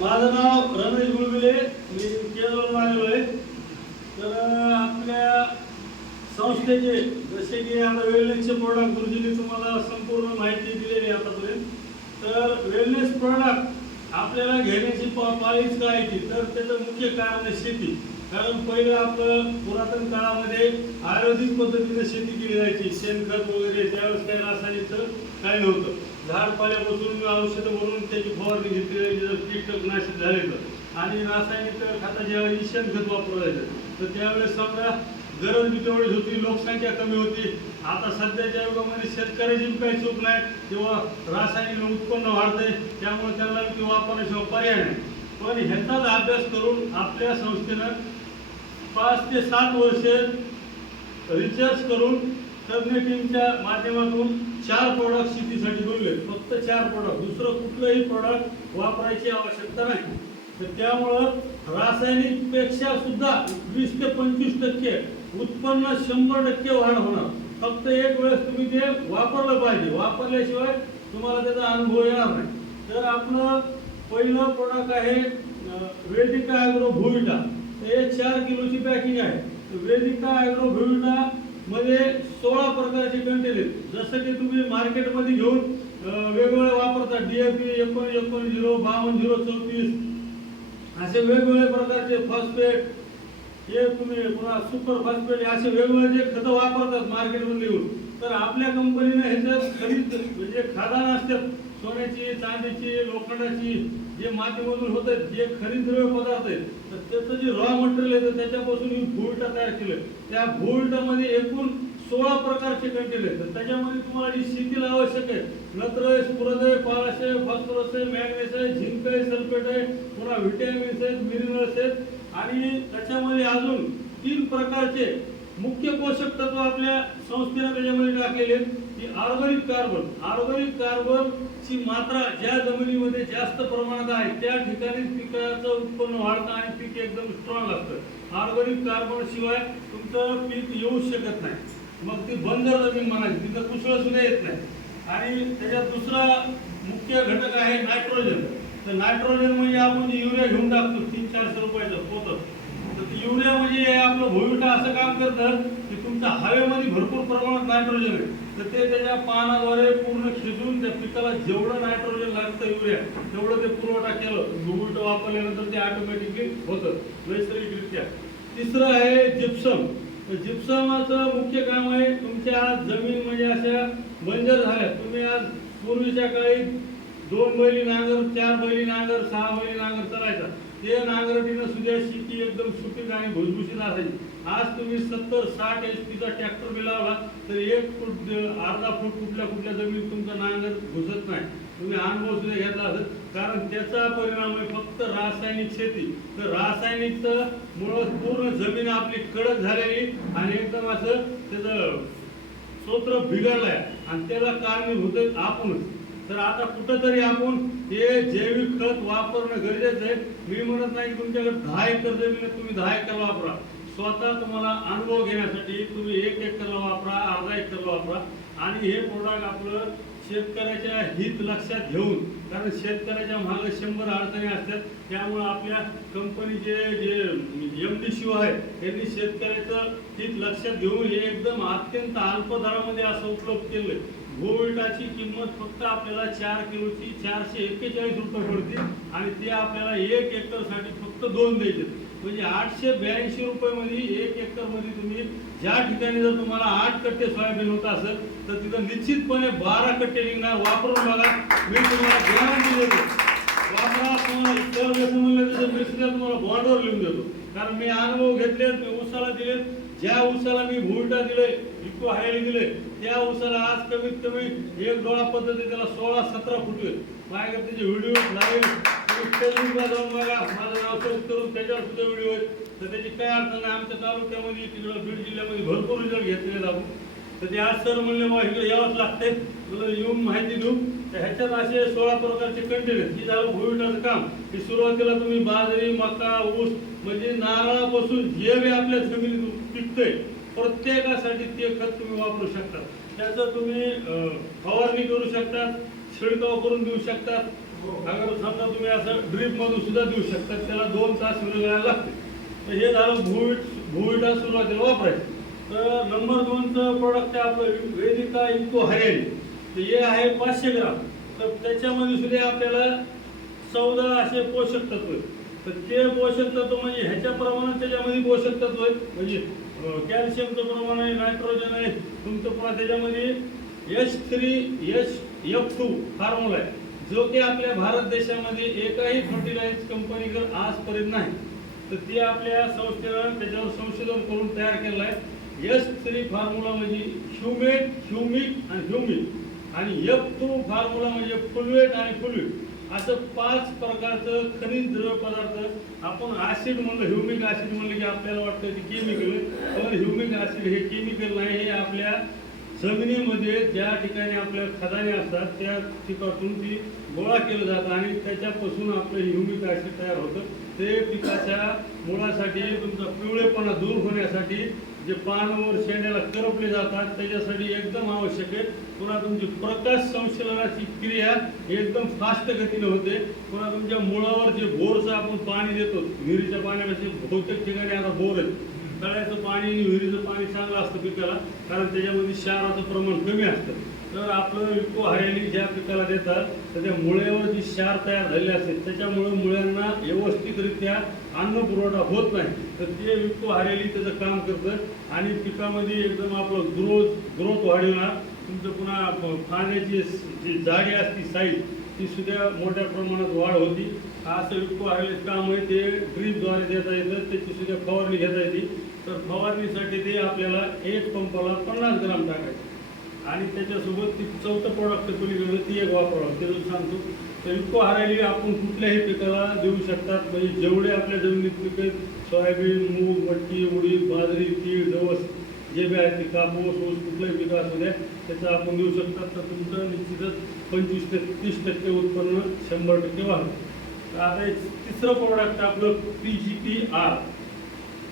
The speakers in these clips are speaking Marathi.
माझं नाव रमेश गुळबिले, मी केरळवरून आलेलो आहे. तर आपल्या संस्थेचे जसे की आता वेलनेसचे प्रोडक्ट गुरुजींनी तुम्हाला संपूर्ण माहिती दिलेली आहे आतापर्यंत. तर वेलनेस प्रोडक्ट आपल्याला घेण्याची पाळीच करायची तर त्याचं मुख्य कारण आहे शेती. कारण पहिलं आपलं पुरातन काळामध्ये आयुर्वेदिक पद्धतीने शेती केली जायची, शेणखत वगैरे. त्यावेळेस काही रासायनिकचं काही नव्हतं. झाड पाल्यापासून औषधं म्हणून त्याची फवारणी घेतली जायची, कीटकनाशक झाले तर. आणि रासायनिक खताच्या ऐवजी शेणखत वापरलं जायचं. तर त्यावेळेस समजा गरज बी तेवढीच होती, लोकसंख्या कमी होती. आता सध्याच्या युगामध्ये शेतकऱ्याची काही चूक नाही किंवा रासायनिक उत्पन्न वाढतंय, त्यामुळे त्यांना ती वापरण्याशिवाय पर्याय नाही. पण ह्याचाच अभ्यास करून आपल्या संस्थेनं 5 ते 7 वर्ष रिसर्च करून तज्ञ टीमच्या माध्यमातून 4 प्रोडक्ट शेतीसाठी बनवले. फक्त 4 प्रोडक्ट, दुसरं कुठलंही प्रोडक्ट वापरायची आवश्यकता नाही. तर त्यामुळं रासायनिक पेक्षा सुद्धा 20 ते 25% उत्पन्न 100% वाढ होणार. फक्त एक वेळेस तुम्ही ते वापरलं पाहिजे, वापरल्याशिवाय तुम्हाला त्याचा अनुभव येणार नाही. तर आपलं पहिलं प्रोडक्ट आहे वेदिका ॲग्रो भुविटा. हे 4 किलोची पॅकिंग आहे. वेदिका ॲग्रो भुविटा मध्ये 16 प्रकारचे कंटेन आहेत. जसं की तुम्ही मार्केटमध्ये घेऊन वेगवेगळे वापरता, DAP 19-19-0, 52-0-34 असे वेगवेगळे प्रकारचे फॉस्फेट, हे तुम्ही पुन्हा सुपर फॉस्फेट, असे वेगवेगळे जे खतं वापरतात मार्केटमध्ये घेऊन. तर आपल्या कंपनीने ह्याच्यात खरीद म्हणजे खादान असतात, सोन्याची, चांदीची, लोखंडाची, जे मातीमधून होतात, जे खनिजद्रव्य पदार्थ आहेत, तर त्याचं जे रॉ मटेरियल आहे त्याच्यापासून ही भुविटा तयार केलं. त्या भुविटामध्ये एकूण 16 प्रकारचे कंटेन आहेत. तर त्याच्यामध्ये तुम्हाला जी शेतीला आवश्यक आहे, नत्र आहे, स्फुरद आहे, पारस आहे, फॉस्फरस आहे, मॅग्नेस आहे, झिंक आहे, सल्फेट आहे, पुन्हा व्हिटॅमिन्स आहेत, मिनरल्स आहेत. आणि त्याच्यामध्ये अजून 3 प्रकारचे मुख्य पोषक तत्व आपल्या संस्थेने त्याच्यामध्ये टाकलेले आहेत. की ऑर्गॅनिक कार्बन. ऑर्गॅनिक कार्बन ची मात्रा ज्या जमिनीमध्ये जास्त प्रमाणात आहे त्या ठिकाणी पिकाचं उत्पन्न वाढतं आणि पीक एकदम स्ट्रॉंग असतं. ऑर्गॅनिक कार्बन शिवाय तुमचं पीक येऊ शकत नाही. मग ती बंजर जमीन म्हणायची, तिथं कुसळ सुद्धा येत नाही. आणि त्याच्यात दुसरा मुख्य घटक आहे नायट्रोजन. तर नायट्रोजन म्हणजे आपण जे युरिया घेऊन टाकतो 300-400 रुपयाचं पोतं, तर युरिया म्हणजे आपलं भुविटा असं काम करतं की तुमच्या हवेमध्ये भरपूर प्रमाणात नायट्रोजन आहे. तर ते त्याच्या पानाद्वारे पूर्ण शिजून त्या पिकाला जेवढं नायट्रोजन लागतं युरिया तेवढं ते पुरवठा केलं भुविटा वापरल्यानंतर ते ऑटोमॅटिकली होतं नैसर्गिकरित्या. तिसरं आहे जिप्सम. तर जिप्समाचं मुख्य काम आहे तुमच्या जमीन म्हणजे अशा बंजर झाल्या. तुम्ही आज पूर्वीच्या काळी 2 बैली नांगर, 4 बैली नांगर, 6 बैली नांगर चालायचा. ते नांगरटीनं सुद्धा शेती एकदम सुपीक आणि भुसभुशीत असायची. आज तुम्ही 70-60 HP चा ट्रॅक्टर बी लावला तर 1 फूट, अर्धा फूट कुठल्या जमिनीत तुमचा नांगर घुसत नाही. तुम्ही अनुभव सुद्धा घेतला असेल. कारण त्याचा परिणाम आहे फक्त रासायनिक शेती. तर रासायनिकचं मुळं पूर्ण जमीन आपली कडक झालेली आणि एकदम असं त्याचं स्तोत्र बिघडलाय आणि त्याला कारणीभूत आपणच. तर आता कुठंतरी आपण हे जैविक खत वापरणं गरजेचं आहे. मी म्हणत नाही की तुमच्याकडे 10 एकर जमीन आहे तुम्ही 10 एकर वापरा. स्वतः तुम्हाला अनुभव घेण्यासाठी तुम्ही 1 एकरला वापरा, अर्धा एकरला वापरा. आणि हे प्रोडक्ट आपलं शेतकऱ्याच्या हित लक्षात घेऊन, कारण शेतकऱ्याच्या मागे 100 अडचणी असतात. त्यामुळे आपल्या कंपनीचे जे MD शिव आहे त्यांनी शेतकऱ्याचं हित लक्षात घेऊन हे एकदम अत्यंत अल्प दरामध्ये असं उपलब्ध केलं. भुविटाची किंमत फक्त आपल्याला 4 किलोची 441 रुपये पडते आणि ते आपल्याला 1 एकरसाठी फक्त 2 द्यायचे. म्हणजे 882 रुपयामध्ये 1 एकरमध्ये तुम्ही ज्या ठिकाणी जर तुम्हाला 8 कट्टे सोयाबीन होत असेल तर तिथं निश्चितपणे 12 कट्टे निघणार. वापरून बघा, मी तुम्हाला गॅरंटी देतो. वापरा. तुम्हाला इतर कसं म्हणलं तर मी सुद्धा तुम्हाला बॉन्डवर लिहून देतो. कारण मी अनुभव घेतलेत, मी उसाला दिलेत. ज्या उसाला मी भुविटा दिले, इको हायली दिले, त्या उसाला आज कमीत कमी 1 डोळा पद्धती त्याला 16-17 फुटले. माझ्याकडे त्याचे व्हिडिओ लाईव्ह फेसबुकला जाऊन बघा, माझं नाव सर्च करून त्याच्यावर सुद्धा व्हिडिओ आहेत. तर त्याची काय अडचण नाही. आमच्या तालुक्यामध्ये तिकडं बीड जिल्ह्यामध्ये भरपूर रिझल्ट घेतलेले आपण. तर ते आज सर म्हणले मग इकडे यावंच लागते, तुला येऊन माहिती देऊ. तर ह्याच्यात असे 16 प्रकारचे कंटेन आहेत. हे झालं भुविटाचं काम. हे सुरुवातीला तुम्ही बाजरी, मका, ऊस म्हणजे नारळापासून जे बी आपल्या जमिनीत पिकतंय प्रत्येकासाठी ते खत तुम्ही वापरू शकता. त्याचं तुम्ही फवारणी करू शकता, छिडकाव करून देऊ शकतात. अगर समजा तुम्ही असं ड्रीप मधून सुद्धा देऊ शकता, त्याला 2 तास विरघळायला लागते. तर हे झालं भुईटा सुरुवातीला वापरायचं. तर नंबर 2चं प्रोडक्ट आहे आपलं वेदिका इको हरियाली. तर हे आहे 500 ग्राम. तर त्याच्यामध्ये सुद्धा आपल्याला 14 असे पोषक तत्व आहेत. तर ते पोषक तत्व म्हणजे ह्याच्या प्रमाणात त्याच्यामध्ये पोषक तत्व आहेत, म्हणजे कॅल्शियमचं प्रमाण आहे, नायट्रोजन आहे तुमचं, पुन्हा त्याच्यामध्ये H3F2 फॉर्म्युला आहे, जो की आपल्या भारत देशामध्ये एकही फर्टिलायझर कंपनीकडे आजपर्यंत नाही. तर ते आपल्या संस्थेनं त्याच्यावर संशोधन करून तयार केलं आहे. H3 फॉर्म्युला म्हणजे ह्युमिक आणि F2 फॉर्म्युला म्हणजे फुलवेट आणि फ्लुइड, असं 5 प्रकारचं खनिज द्रव्य पदार्थ. आपण ऍसिड म्हणलं, ह्युमिक ऍसिड म्हणलं की आपल्याला वाटतं की केमिकल आहे, पण ह्युमिक ऍसिड हे केमिकल नाही. हे आपल्या जमिनीमध्ये ज्या ठिकाणी आपल्या खदाने असतात त्या ठिकाणातून ती गोळा केलं जातं आणि त्याच्यापासून आपलं ह्युमिक ऍसिड तयार होतं. ते पिकाच्या मुळासाठी, तुमचा पिवळेपणा दूर होण्यासाठी, जे पानावर शेंड्याला करपले जातात त्याच्यासाठी एकदम आवश्यक आहे. पुन्हा तुमची प्रकाश संश्लेषणाची क्रिया एकदम फास्ट गतीने होते. पुन्हा तुमच्या मुळावर जे बोरचं आपण पाणी देतो, विहिरीच्या पाण्यापेक्षा बहुतेक ठिकाणी आता बोर आहेत, तळ्याचं पाणी आणि विहिरीचं पाणी चांगलं असतं पिकाला, कारण त्याच्यामध्ये क्षाराचं प्रमाण कमी असतं. तर आपलं इको हरियाली ज्या पिकाला देतात तर त्या मुळ्यावर जी क्षार तयार झालेली असते त्याच्यामुळे मुळ्यांना व्यवस्थितरित्या अन्न पुरवठा होत नाही. तर ते इको हरियाली त्याचं काम करतं आणि पिकामध्ये एकदम आपलं ग्रोथ वाढवणार. तुमचं पुन्हा पाण्याची जी जाडी असते साईज ती सुद्धा मोठ्या प्रमाणात वाढ होती. असं इको हरियालीचं काम आहे. ते ड्रीपद्वारे देता येतं, त्याची सुद्धा फवारणी घेता येते. तर फवारणीसाठी ते आपल्याला 1 पंपाला 50 ग्राम टाकायचं आणि त्याच्यासोबत ती 4थं प्रोडक्ट पलीकडे ती एक वापरावं, ते सांगतो. तर इको हरियाली आपण कुठल्याही पिकाला देऊ शकतात, म्हणजे जेवढे आपल्या जमिनीत पिकं आहेत, सोयाबीन, मूग, मटकी, उडीद, बाजरी, तीळ, जवस जे बी आहेत, ते कापूस, ऊस, कुठलंही पिकं असू द्या त्याचं आपण देऊ शकतात. तर तुमचं निश्चितच 25 ते 30% उत्पन्न 100% वाढतं. तर आता एक 3रं प्रोडक्ट आपलं PGPR,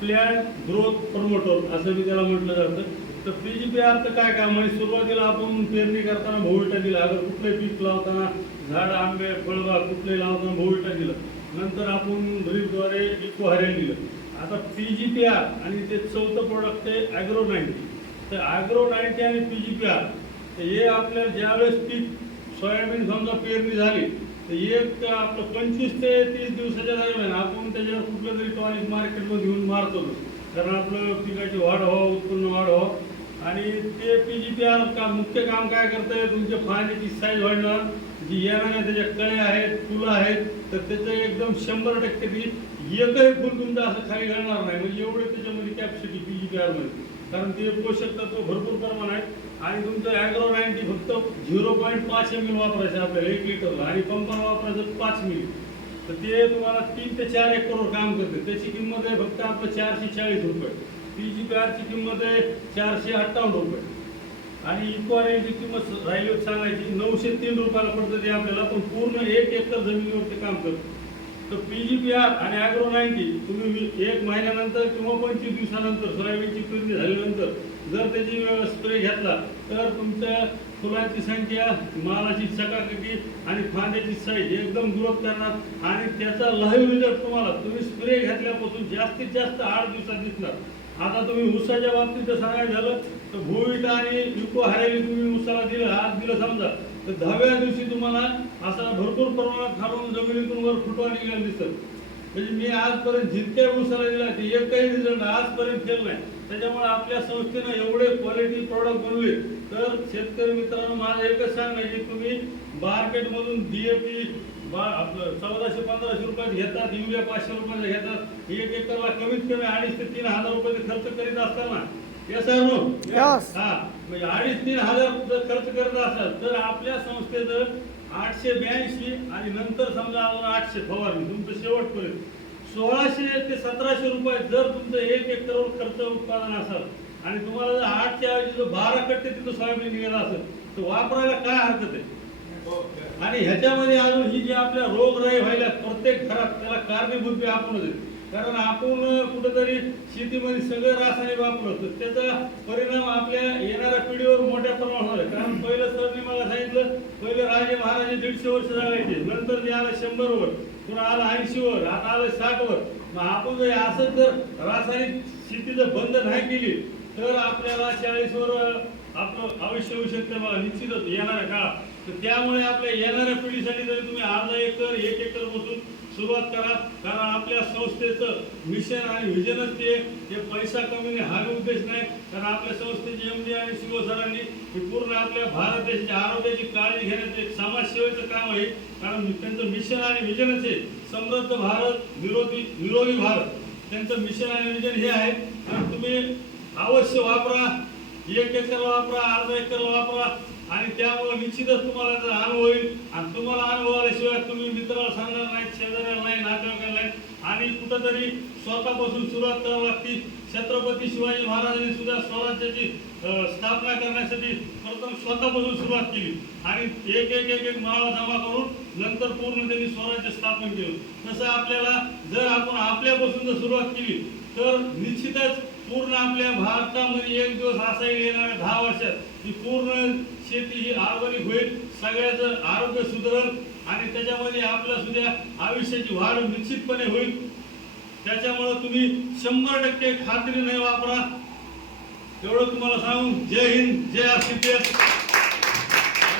प्लॅन्ट ग्रोथ प्रमोटर असं मी त्याला म्हटलं जातं. तर PGPR तर काय काम आहे, सुरुवातीला आपण पेरणी करताना भोविटा दिला, अगर कुठलंही पीक लावताना झाड, आंबे, फळबाग कुठलंही लावताना भोविटा दिलं, नंतर आपण ड्रीपद्वारे इको हरियाली दिलं. आता PGPR आणि ते 4थं प्रोडक्ट आहे ॲग्रो 90. तर ॲग्रो 90 आणि PGPR हे आपल्याला ज्यावेळेस पीक सोयाबीन समजा पेरणी झाली तर एक आपलं 25 ते 30 दिवसाच्या दरम्यान आपण त्याच्यावर कुठलं तरी टॉनिक मार्केटमध्ये घेऊन मारतो, कारण आपलं पिकाची वाढ व्हावं, उत्पन्न वाढ व्हावं. आणि ते PGPR का मुख्य काम काय करतंय, तुमच्या पाण्याची साईज वाढणार, जी येणाऱ्या त्याच्या कळ्या आहेत, फुलं आहेत, तर त्याचं एकदम 100% ती एकही फुल तुमचं असं खाली घालणार नाही. म्हणजे एवढे त्याच्यामध्ये कॅपॅसिटी PGPR मध्ये, कारण ते पोषक तत्व भरपूर प्रमाण आहेत. आणि तुमचं ॲग्रो 90 फक्त 0.5 ml वापरायचं आपल्याला 1 लिटरला, आणि पंपाला वापरायचं 5 मिली. तर ते तुम्हाला 3 ते 4 एकरवर काम करते. त्याची किंमत आहे फक्त आपलं 440 रुपये. PGPRची किंमत आहे 458 रुपये. आणि इको हरियालीची किंमत राहिली सांगायची 903 रुपयाला पडतं ते आपल्याला, पण पूर्ण 1 एकर जमिनीवरती काम करतं. तर PGPR आणि ॲग्रो 90 तुम्ही 1 महिन्यानंतर किंवा 25 दिवसानंतर सोयाबीनची पेरणी झाल्यानंतर जर त्याची स्प्रे घेतला तर तुमच्या फुलांची संख्या, मालाची चकाकी आणि फांद्याची साईज एकदम ग्रोथ करणार. आणि त्याचा लाईव्ह रिझल्ट तुम्ही स्प्रे घेतल्यापासून जास्तीत जास्त 8 दिवसात दिसणार. आता तुम्ही ऊसाच्या बाबतीत जर सांगायचं झालं तर भुईटा आणि इको हरियाली तुम्ही ऊसाला दिलं, आज दिलं समजा, तर 10व्या दिवशी तुम्हाला असा भरपूर प्रमाणात खालून जमिनीतून वर फुटवा निघायला दिसत. म्हणजे मी आजपर्यंत जितक्या ऊसाला दिला ते एकही रिझल्ट आजपर्यंत केलं नाही. त्याच्यामुळे आपल्या संस्थेनं एवढे क्वालिटी प्रॉडक्ट बनवले. तर शेतकरी मित्रांनो, माझं एकच सांगणं की तुम्ही मार्केटमधून DAP आपलं 1400-1500 रुपयात घेतात, युरिया 500 रुपयाचा घेतात, 1 एकरला कमीत कमी 2,500 ते 3,000 रुपये खर्च करीत असताना, म्हणजे 2,500-3,000 जर खर्च करत असाल तर आपल्या संस्थेचं 882 आणि नंतर समजा अजून 800 फवारणी, तुमचं शेवटपर्यंत 1600 ते 1700 रुपये जर तुमचं 1 एकरवर खर्च उत्पादन असेल आणि तुम्हाला जर 8च्या ऐवजी जर 12 कट्टे तिथं सोयाबीन निघाला असेल तर वापरायला काय हरकत आहे. आणि ह्याच्यामध्ये अजून ही जी आपल्या रोगराई व्हायला प्रत्येक घरात त्याला कारणीभूत बी आपणच आहे. कारण आपण कुठेतरी शेतीमध्ये सगळं रासायनिक वापरतो, तर त्याचा परिणाम आपल्या येणाऱ्या पिढीवर मोठ्या प्रमाणावर आहे. कारण पहिलं सरनी मला सांगितलं, पहिले राजे महाराजे 150 वर्ष जगायचे, नंतर जे आलं 100 वर, पुन्हा आलं 80 वर, आता आलं 60 वर. मग आपण जर असंच जर रासायनिक शेती जर बंद नाही केली तर आपल्याला 40 वर आपलं आयुष्य होऊ शकतं बघा, निश्चितच येणाऱ्या काळात. तर त्यामुळे आपल्या येणाऱ्या पिढीसाठी जरी तुम्ही अर्धा एकर 1 एकर बसून सुरुवात करा. कारण आपल्या संस्थेचं मिशन आणि विजनच ते पैसा कमी हा उद्देश नाही. कारण आपल्या संस्थेचे MD आणि CEO सरांनी पूर्ण आपल्या भारत देशाच्या आरोग्याची काळजी घेण्याचं एक समाजसेवेचं काम आहे. कारण त्यांचं मिशन आणि विजनच आहे समृद्ध भारत, निरोगी भारत. त्यांचं मिशन आणि विजन हे आहे. कारण तुम्ही अवश्य वापरा, 1 एकर वापरा, अर्धा एकर वापरा, आणि त्यामुळे निश्चितच तुम्हाला त्याचा अनुभव होईल. आणि तुम्हाला अनुभव आल्याशिवाय तुम्ही मित्राला सांगणार नाही, शेजाऱ्याला नाही, नातेवाईकाला नाही. आणि कुठंतरी स्वतःपासून सुरुवात करावी लागते. छत्रपती शिवाजी महाराजांनी सुद्धा स्वराज्याची स्थापना करण्यासाठी प्रथम स्वतःपासून सुरुवात केली आणि एक माळा जमा करून नंतर पूर्ण त्यांनी स्वराज्य स्थापन केलं. तसं आपल्याला जर आपण आपल्यापासून जर सुरुवात केली तर निश्चितच पूर्ण आपल्या भारतामध्ये एक दिवस असा येणाऱ्या 10 वर्षात ही पूर्ण शेती ही ऑर्गॅनिक होईल, सगळ्याचं आरोग्य सुधारेल आणि त्याच्यामध्ये आपल्या सुद्धा आयुष्याची वाढ निश्चितपणे होईल. त्याच्यामुळे तुम्ही 100% खात्रीने वापरा, एवढं तुम्हाला सांगून जय हिंद, जय आर.